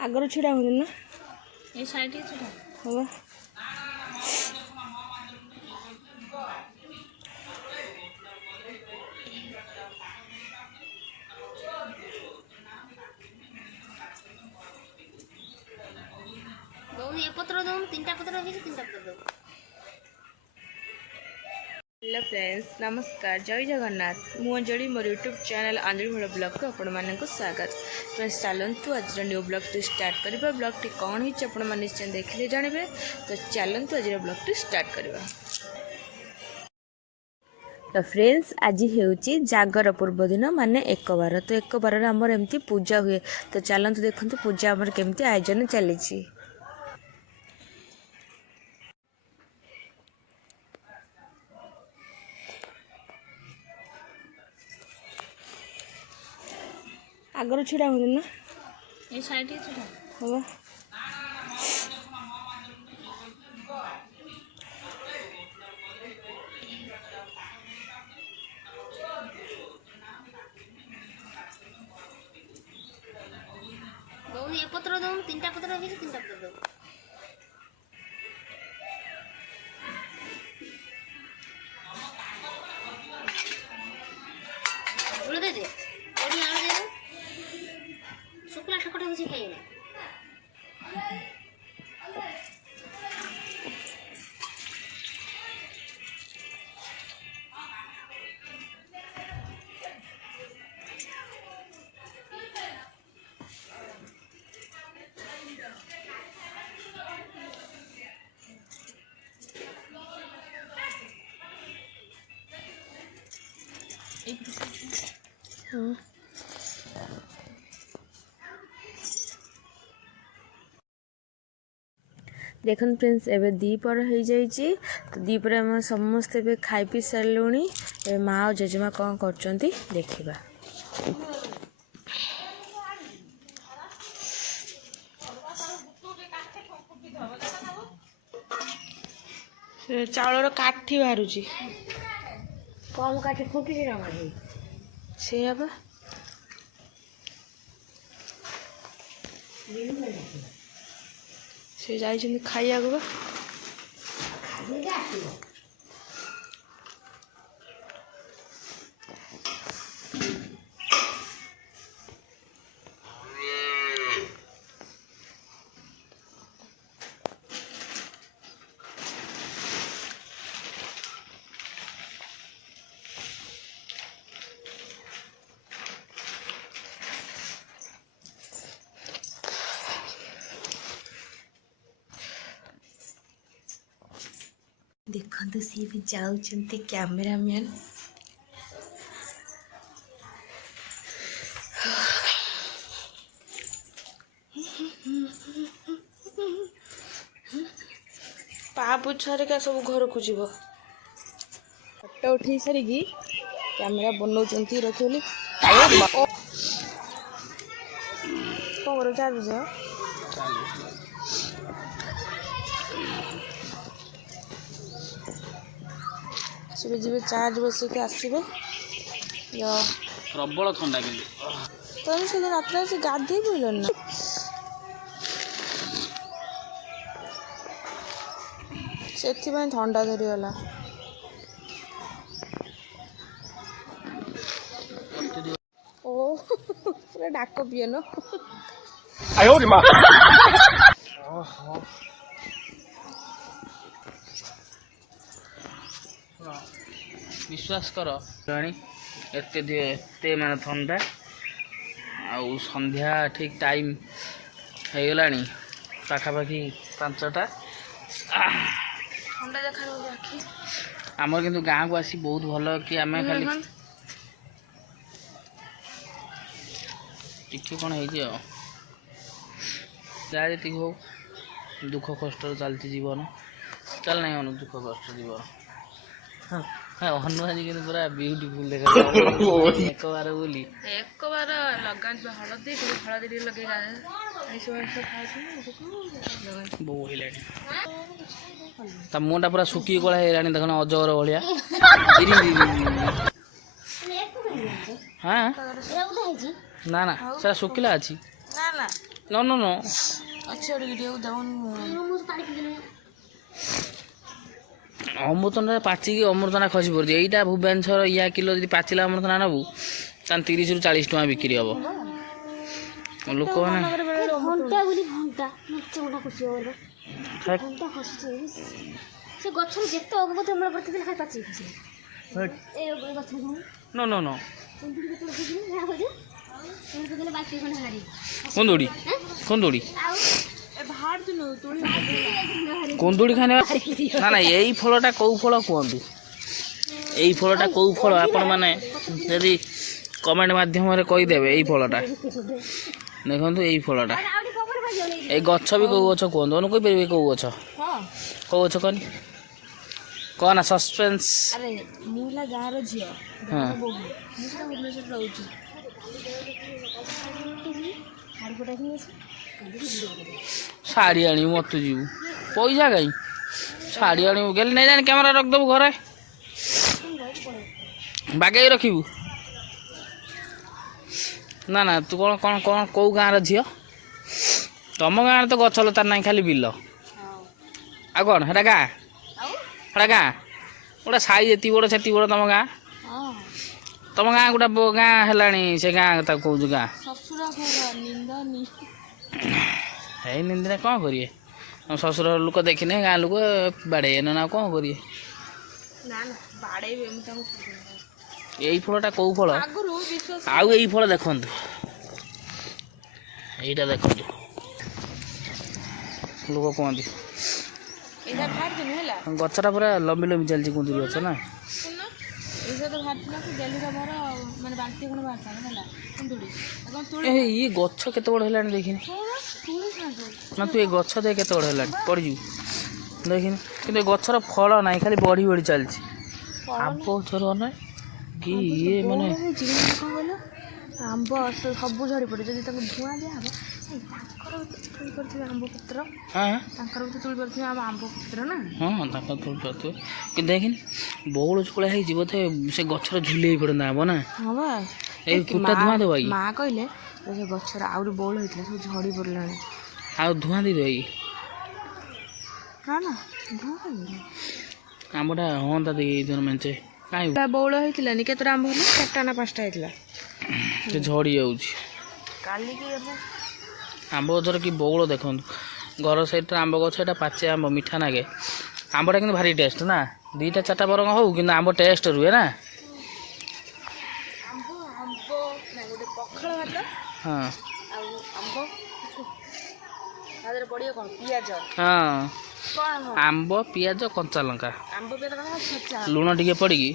आगर छिड़ा हो ना ये साइड ही छिड़ा हो दो ये पत्र दो तीनटा पत्र है तीनटा पत्र दो। हेलो फ्रेंड्स नमस्कार जय जगन्नाथ मु अंजलि मोर यूट्यूब चैनल अंजलि मोर ब्लॉग को आपण मानक स्वागत। फ्रेंड्स चलतु आज न्यू ब्लॉग टी स्टार्ट करबा। ब्लॉग टी कौन ही आपण मैंने निश्चय देखले जानबे। तो चलतु आज ब्लॉग टी स्टार्ट करबा। तो फ्रेंड्स आज हेउची जागर पूर्व दिन माने एक बार। तो एक बार हमर एमती पूजा हुए। तो चलतु देखंतु पूजा हमर केमती आयोजन चलीची। आगर छिड़ा हो ना ये साइड ही छिड़ा हो दो ये पत्र दो तीनटा पत्र है तीनटा पत्र दो। उड़ दे ओडी आड़ दे शुक्ला ठकटा कुछ खाइए ना देखन फ्रेंड्स एबे दीपर हो जाइए। तो दीपर आम समस्ते ए खाई पी सारे माँ और जेजेमा कौन कर देखा। चाउर काठी बाहर कम काटे फुटी ना से से जाइए खाइया को देखते सी भी जाऊँच कैमरामैन। पा पुछारे क्या सब घर को जीव फटो उठे सारिकी कैमेरा बनाऊँ रखी कौन कर चार्ज जी जी चार्ज बसिक आसबे प्रबल ठंडा तो से रात से गाधे पड़ल ना से ठंडा धरीगला। ओ पूरा डाक पियन विश्वास कर एते माने ठंडा आउ संध्या ठीक टाइम हो गला पाखापाखि 5टा ठंडा देखा आमर किंतु गाँव को आसी बहुत भल कि आम खाली टिके कौन है जहाँ जी हो दुख कष्ट चलती जीवन चल नहीं अनु दुख कष्ट जीवन हाँ हनुमान जी पूरा ब्यूटीफुल देखा एक बार बोली एक बार लगा हलदी हलदी लगे ता मुंडा पूरा सुखी कला है देखना अजगर भाया हाँ ना ना सर शुखिला अच्छी ନା ନା नो नो नो ଅଛି ଗୋଟେ ଭିଡ଼ିଓ ଦେଉନି ଅମୃତଭଣ୍ଡା ପାଚିକି ଅମୃତଭଣ୍ଡା ଖସି ପଡୁଛି। ଏଇଟା ଭୁବନେଶ୍ୱର ଇୟା କିଲୋ ଯଦି ପାଚିଲା ଅମୃତଭଣ୍ଡା ନେବୁ ତାହେଲେ 30 ରୁ 40 ଟଙ୍କା ବିକ୍ରି ହବ। ଲୋକମାନେ ସେ ଗଛରେ ଯେତେ ଅମୃତ ଅମ୍ଳ ପଡ଼ିଥିଲେ ଖାଲି ପାଚି ଖସି ଏ ଗଛ नो नो नो ବାକି ଖଣ୍ଡ ହାରି କୁନ୍ଦୁଡ଼ି କୁନ୍ଦୁଡ଼ି ଆଉ କୁନ୍ଦୁଡ଼ି ଖାନେ ନା ନା ଏଇ ଫଳଟା କେଉଁ ଫଳ କୁହନ୍ତୁ? ଏଇ ଫଳଟା କେଉଁ ଫଳ ଆପଣମାନେ ଯଦି କମେଣ୍ଟ ମାଧ୍ୟମରେ କହିଦେବେ ଏଇ ଫଳଟା ଦେଖନ୍ତୁ। ଏଇ ଫଳଟା ଏଇ ଗଛ ବି କେଉଁ ଗଛ କୁହନ୍ତୁ? ଅନୁ କହିପାରିବେ କେଉଁ ଗଛ? କେଉଁ ଗଛ କହନି କହ ନା ସସ୍ପେନ୍ସ। ଆରେ ମୁଁ ହେଲା ଗାଁର ଝିଅ ହଁ ବୋହୂ ମୁଁ ସେଟା ଭୁବନେଶ୍ୱରରେ ରହୁଛି ଶାଢ଼ୀ ଆଣିବୁ ମତେ ଯିବୁ ପଇସା କାଇଁ ଶାଢ଼ୀ ଆଣିବୁ ଗେଲେ ନେଇ ଜାଣି କ୍ୟାମେରା ରଖିଦେବୁ ଘରେ ବାଗେଇ ରଖିବୁ। ନା ନା ତୁ କ'ଣ କ'ଣ କ'ଣ କେଉଁ ଗାଁର ଝିଅ? ତମ ଗାଁରେ ତ ଗଛ ଲତା ନାହିଁ ଖାଲି ବିଲ। ଆଉ କ'ଣ ହେଟା ଗାଁ? ହେଟା ଗାଁ ଗୋଟେ ସାଇ ଯେତିକି ବଡ଼ ସେତିକି ବଡ଼ ତମ ଗାଁ। ତମ ଗାଁ ଗୋଟେ ଗାଁ ହେଲାଣି ସେ ଗାଁ ତାକୁ କହୁଛୁ ଗାଁ। ଶ୍ୱଶୁର ଘର ନିନ୍ଦନି ଏଇ ନିନ୍ଦିରେ କ'ଣ କରିବେ? ଆମ ଶ୍ୱଶୁର ଲୋକ ଦେଖିନେ ଗାଁ ଲୋକ ବାଡ଼େଇ ନା ଆଉ କ'ଣ କରିବେ? ନା ନା ବାଡ଼େଇବେ ମୁଁ ତାଙ୍କୁ ଏଇ ଫଳଟା କେଉଁ ଫଳ? ଆଗରୁ ବିଶ୍ୱାସ ଆଉ ଏଇ ଫଳ ଦେଖନ୍ତୁ ଏଇଟା ଦେଖନ୍ତୁ ଲୋକ କୁହନ୍ତି ଏଇଟା ବାହାରିଥିଲୁ ହେଲା ଗଛଟା ପୁରା ଲମ୍ବି ଲମ୍ବି ଚାଲିଛି କୁନ୍ଦୁରି ଗଛ ନା। ଶୁଣୁନ ଏଇଟା ତ ବାହାରିଥିଲା କି ଡେଲିଟା ମୋର ମାନେ ବାନ୍ତି କ'ଣ ବାହାରିଥାନ୍ତା ହେଲା କୁନ୍ଦୁଡ଼ି ଏବଂ ତୁଳି ଇଏ ଗଛ କେତେ ବଡ଼ ହେଲାଣି ଦେଖିନି ତୁଳି ଖାଆନ୍ତୁ ନା ତୁ ଏ ଗଛ ଦେଖ କେତେ ବଡ଼ ହେଲାଣି ପଡ଼ିଯିବୁ ଦେଖିନି। କିନ୍ତୁ ଏ ଗଛର ଫଳ ନାହିଁ ଖାଲି ବଢ଼ି ବଢ଼ି ଚାଲିଛି। ଆମ୍ବ ଗଛର ନାହିଁ କି ଇଏ ମାନେ କ'ଣ କହିଲ ଆମ୍ବ ସବୁ ଝଡ଼ି ପଡ଼େ ଯଦି ତାକୁ ଧୂଆଁ ଦିଆହବ ତାଙ୍କର ତୁଳି କରିଥିବେ ଆମ୍ବ ପତ୍ର ହଁ ତାଙ୍କର ବି ତ ତୁଳି କରିଥିବେ ଆମ ଆମ୍ବ ପତ୍ର ନା ହଁ ତାଙ୍କ ତୁଳି ପାରୁଥିବ କିନ୍ତୁ ଦେଖିନି ବଉଳ ଚୁକୁଳା ହେଇଛି ବୋଧେ ସେ ଗଛର ଝୁଲେଇ ପଡ଼ନ୍ତା ଆମ୍ବ ନା। ହଁ ବା ଏଇ ଫୁଟା ଧୂଆଁ ଦେବ କି? ମା କହିଲେ ସେ ଗଛରେ ଆହୁରି ବଉଳ ହେଇଥିଲା ସବୁ ଝଡ଼ି ପଡ଼ିଲାଣି। ଆଉ ଧୂଆଁ ଦେଇଦେବ କି? ନା ନା ଧୂଆଁ କାହିଁକି ଆମ୍ବଟା ହୁଅନ୍ତା ଦେଇଦିନ ମେଞ୍ଚେ କାହିଁ ବଉଳ ହେଇଥିଲାନି କେତେଟା ଆମ୍ବ ହେଲା 4ଟା ନା 5ଟା ହେଇଥିଲା ସେ ଝଡ଼ି ଯାଉଛି। କାଲିକି ଏବେ ଆମ୍ବ ଗଛର କି ବଉଳ ଦେଖନ୍ତୁ ଘର ସାଇଡ଼ରେ ଆମ୍ବ ଗଛ ଏଇଟା ପାଚେ ଆମ୍ବ ମିଠା ନାଗେ ଆମ୍ବଟା କିନ୍ତୁ ଭାରି ଟେଷ୍ଟ ନା 2ଟା 4ଟା ବରଂ ହଉ କିନ୍ତୁ ଆମ୍ବ ଟେଷ୍ଟ ରୁହେ ନା। ଆମ୍ବ ଆମ୍ବ ନା ଗୋଟେ ପଖାଳ ଭାତ ହଁ ଆଉ ଆମ୍ବ ତା ଦେହରେ ପଡ଼ିବ କ'ଣ ପିଆଜ ହଁ କ'ଣ ଆମ୍ବ ପିଆଜ କଞ୍ଚା ଲଙ୍କା ଆମ୍ବ ପିଆଜ କ'ଣ ଛଚା ଲୁଣ ଟିକେ ପଡ଼ିକି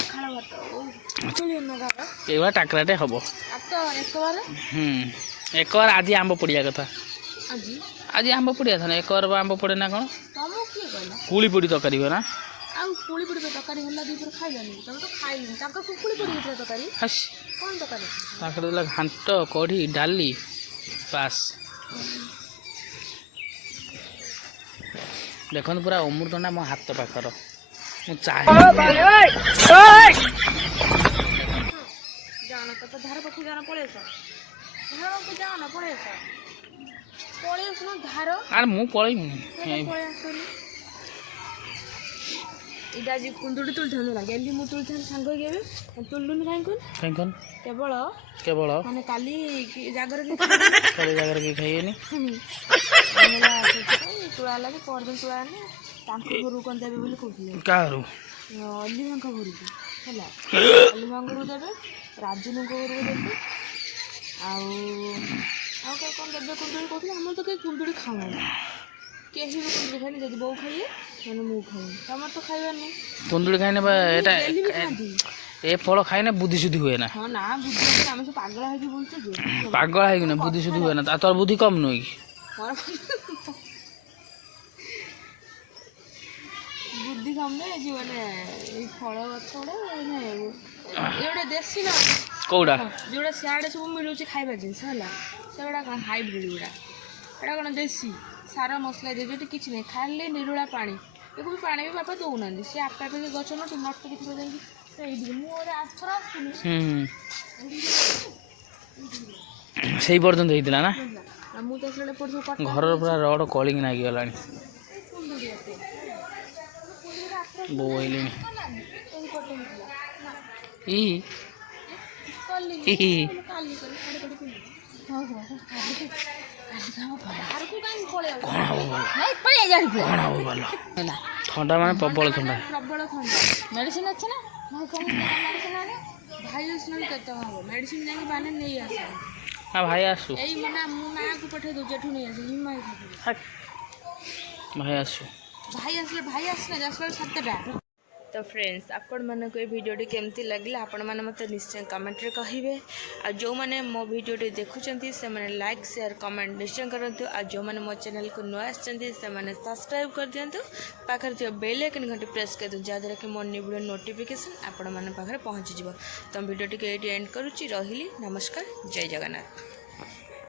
ପଖାଳ ଭାତ ଏଇଭଳିଆ ଟାକରାଟେ ହବ। ଏକବାର ଏକବାର ଆଜି ଆମ୍ବ ପଡ଼ିବା କଥା ଆଜି ଆଜି ଆମ୍ବ ପଡ଼ିବା କଥା ନା ଏକବାର ଆମ୍ବ ପଡ଼େ ନା କ'ଣ? ତମକୁ କିଏ କହିଲା କୁଳି ପଡ଼ି ତରକାରୀ ହୁଏ ନା। ଆଉ କୁଳି ପଡ଼ି ତରକାରୀ ହେଲା ଦୁଇଥର ଖାଇଲାନି ତମେ ତ ଖାଇଲିନି ତାଙ୍କର କୁଳି ପଡ଼ି ହେଇଥିଲା ତରକାରୀ ହାସ୍ କ'ଣ ତରକାରୀ ତାଙ୍କର ଦେଲା ଘାଣ୍ଟ କଢ଼ି ଡାଲି ପାସ୍ ଦେଖନ୍ତୁ ପୁରା ଅମୃତଭଣ୍ଡା ମୋ ହାତ ପାଖର ମୁଁ ଚାହେଁ ଯାଅନା ତ ଧାର ପାଖକୁ ଯାଅନା ପଳେଇ ଆସ ଧାର ପାଖକୁ ଯାଅନା ପଳେଇ ଆସ ନା ଧାର ଆରେ ମୁଁ ପଳେଇବି ପଳେଇ ଆସନି ଏଇଟା ଆଜି କୁନ୍ଦୁଡ଼ି ତୁଳିଥାନ୍ତୁ ନା ଗେଲି ମୁଁ ତୁଳିଥାନ୍ତି ସାଙ୍ଗ ହେଇକି ଏବେ ତୁଳିଲୁନି କାହିଁକି କେବଳ କେବଳ ମାନେ କାଲି ଜାଗର ଜାଗାରେ କେହି ଖାଇବେନି ହେଲା ସେଥିପାଇଁ ତୁଳା ହେଲା କି ପରଦିନ ତୁଳା ହେଲେ ତାଙ୍କ ଘରକୁ କ'ଣ ଦେବେ ବୋଲି କହୁଥିଲେ କାହାରୁ ଅଲିଭାଙ୍କ ଘରକୁ ହେଲା ଅଲିଭାଙ୍କ ଘରକୁ ଦେବେ ରାଜୁନଙ୍କ ଘରକୁ ଦେବେ ଆଉ ଆଉ କ'ଣ ଦେବେ କୁନ୍ଦୁଡ଼ି କହୁଥିଲେ ଆମର ତ କେହି କୁନ୍ଦୁଡ଼ି ଖାଉନାହାନ୍ତି କେହି ବି କୁନ୍ଦୁଡ଼ି ଖାଇନି ଯଦି ବୋଉ ଖାଇବେ ମାନେ ମୁଁ ଖାଇବି ତମର ତ ଖାଇବାନି କୁନ୍ଦୁଡ଼ି ଖାଇନେ ବା ଏଇଟା ଏ ଫଳ ଖାଇନେ ବୁଦ୍ଧି ସୁଦ୍ଧି ହୁଏ ନା। ହଁ ନା ବୁଦ୍ଧି ଆମେ ସବୁ ପାଗଳା ହେଇକି ବୁଲୁଛୁ ପାଗଳ ହେଇକିନା ବୁଦ୍ଧି ସୁଦ୍ଧି ହୁଏ ନା ତୋର ବୁଦ୍ଧି କମ୍ ନୁହେଁ କି? ବୁଦ୍ଧି କମେ ମାନେ ଏଇ ଫଳ ଗଛ ଗୁଡ଼ା ଏଗୁଡ଼ା ଦେଶୀ ନା କୋଉଟା ଯେଉଁଟା ସିଆଡ଼େ ସବୁ ମିଳୁଛି ଖାଇବା ଜିନିଷ ହେଲା ସେଗୁଡ଼ା କ'ଣ ହାଇବ୍ରିଡ଼ ଗୁଡ଼ା ଏଇଟା କ'ଣ ଦେଶୀ ସାର ମସଲା ଦେଉଛି ଏଠି କିଛି ନାହିଁ ଖାଲି ନିରୁଳା ପାଣି ଏକୁ ବି ପାଣି ବି ବାପା ଦେଉନାହାନ୍ତି ସେ ଆପେ ଆପେ ସେ ଗଛ ନଟି ନଟକି ଥିବ ଯାଇକି ସେଇଠି ମୁଁ ଗୋଟେ ଆଶ୍ର ଆସୁନି ସେଇ ପର୍ଯ୍ୟନ୍ତ ହେଇଥିଲା ନା? ଆଉ ମୁଁ ତ ସେତେବେଳେ ପଢ଼ୁଥିଲି କଟକ। ଘରର ପୁରା ରଡ଼ କଳିଙ୍ଗ ନାଗିଗଲାଣି। ବୋଇଲିଣି ଇ କ'ଣ ହବ ଭଲ? ଥଣ୍ଡା ମାନେ ପ୍ରବଳ ଥଣ୍ଡା। ପ୍ରବଳ ଥଣ୍ଡା। ମେଡ଼ିସିନ ଅଛି ନା? ଭାଇ ଆସିଲାଣି କେତେ ହବ ମେଡ଼ିସିନ ଯାଇକି ବାନେ ନେଇ ଆସ। ଭାଇ ଆସୁ, ଏଇ ମାନେ ମୁଁ ମାଆକୁ ପଠେଇ ଦେଉଛି ଏଠୁ ନେଇ ଆସ ଭାଇ ଆସୁ। ଭାଇ ଆସିଲେ ଆସିଲା ସାତଟା। तो फ्रेंड्स आपण मानक ये भिडियोटी केमती लगे आपण मैंने मत निश्चय कमेंट रे कहिबे। आ जो मैंने मो भिडियोटी देखुचंती से मैंने लाइक शेयर कमेंट निश्चय करंतु। आ जो मैंने मो चैनल को नुआ आछंती से मैंने सब्सक्राइब कर दियंतु। पाखर थियो बेल आइकन घंटी प्रेस कर दो जहाँद्वारा कि मोर न्यू वीडियो नोटिफिकेशन आपण माने पाखरे पहुंची जिवो। तो भिडियोटी के एटी एंड करूची। रहिली नमस्कार, जय जगन्नाथ।